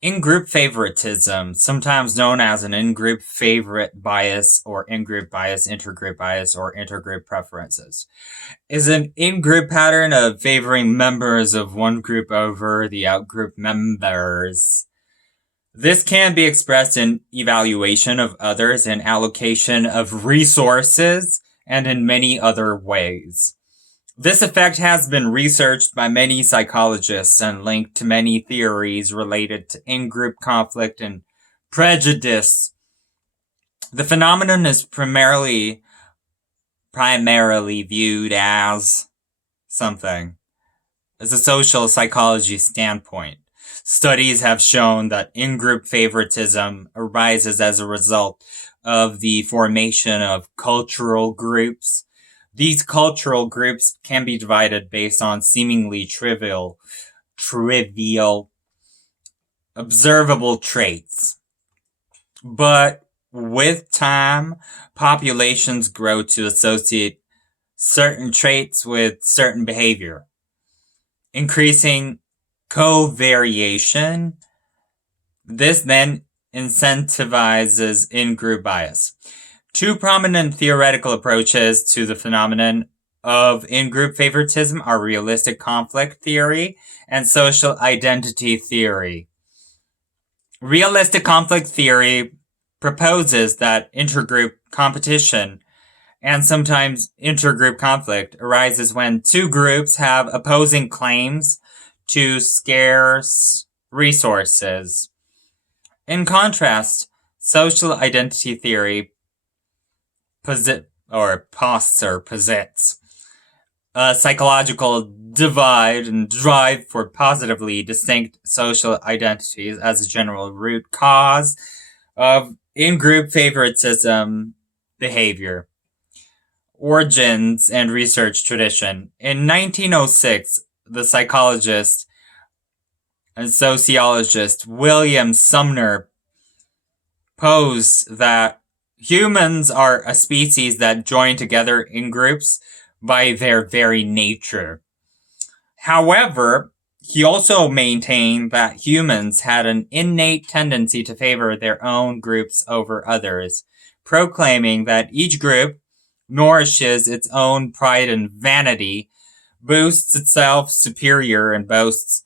In-group favoritism, sometimes known as an in-group favorite bias or in-group bias, intergroup bias, or intergroup preferences, is an in-group pattern of favoring members of one group over the outgroup members. This can be expressed in evaluation of others and allocation of resources and in many other ways. This effect has been researched by many psychologists and linked to many theories related to in-group conflict and prejudice. The phenomenon is primarily viewed as a social psychology standpoint. Studies have shown that in-group favoritism arises as a result of the formation of cultural groups. These cultural groups can be divided based on seemingly trivial, observable traits. But with time, populations grow to associate certain traits with certain behavior, increasing covariation. This then incentivizes in-group bias. Two prominent theoretical approaches to the phenomenon of in-group favoritism are realistic conflict theory and social identity theory. Realistic conflict theory proposes that intergroup competition and sometimes intergroup conflict arises when two groups have opposing claims to scarce resources. In contrast, social identity theory posits a psychological divide and drive for positively distinct social identities as a general root cause of in-group favoritism behavior. Origins and research tradition. In 1906, the psychologist and sociologist William Sumner posed that humans are a species that join together in groups by their very nature. However, he also maintained that humans had an innate tendency to favor their own groups over others, proclaiming that each group nourishes its own pride and vanity, boosts itself superior, and boasts,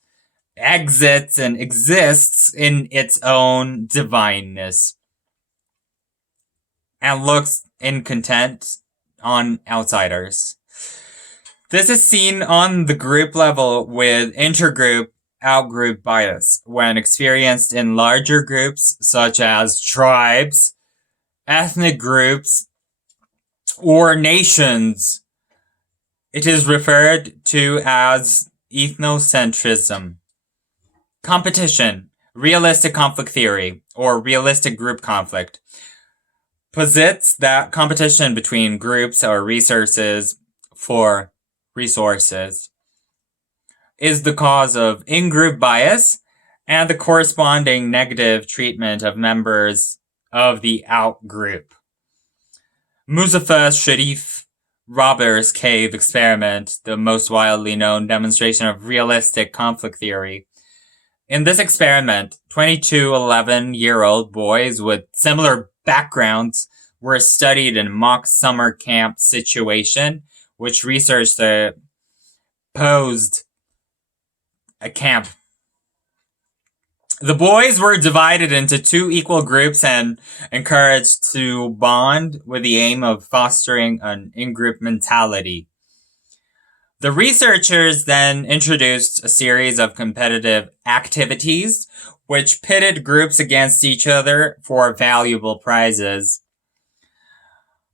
exits, and exists in its own divineness, and looks incontent on outsiders. This is seen on the group level with intergroup outgroup bias when experienced in larger groups such as tribes, ethnic groups, or nations. It is referred to as ethnocentrism. Competition, realistic conflict theory, or realistic group conflict, posits that competition between groups or resources is the cause of in-group bias and the corresponding negative treatment of members of the out-group. Muzafer Sharif Robbers Cave experiment, the most widely known demonstration of realistic conflict theory. In this experiment, 22 11-year-old boys with similar backgrounds were studied in mock summer camp situation, which researchers posed a camp. The boys were divided into two equal groups and encouraged to bond with the aim of fostering an in-group mentality. The researchers then introduced a series of competitive activities which pitted groups against each other for valuable prizes.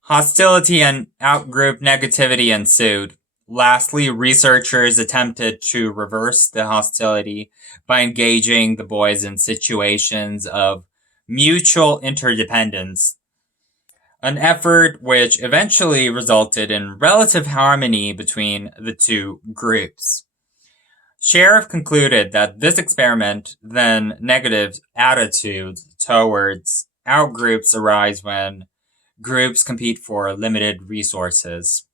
Hostility and out-group negativity ensued. Lastly, researchers attempted to reverse the hostility by engaging the boys in situations of mutual interdependence, an effort which eventually resulted in relative harmony between the two groups. Sheriff concluded that this experiment, then negative attitudes towards outgroups arise when groups compete for limited resources.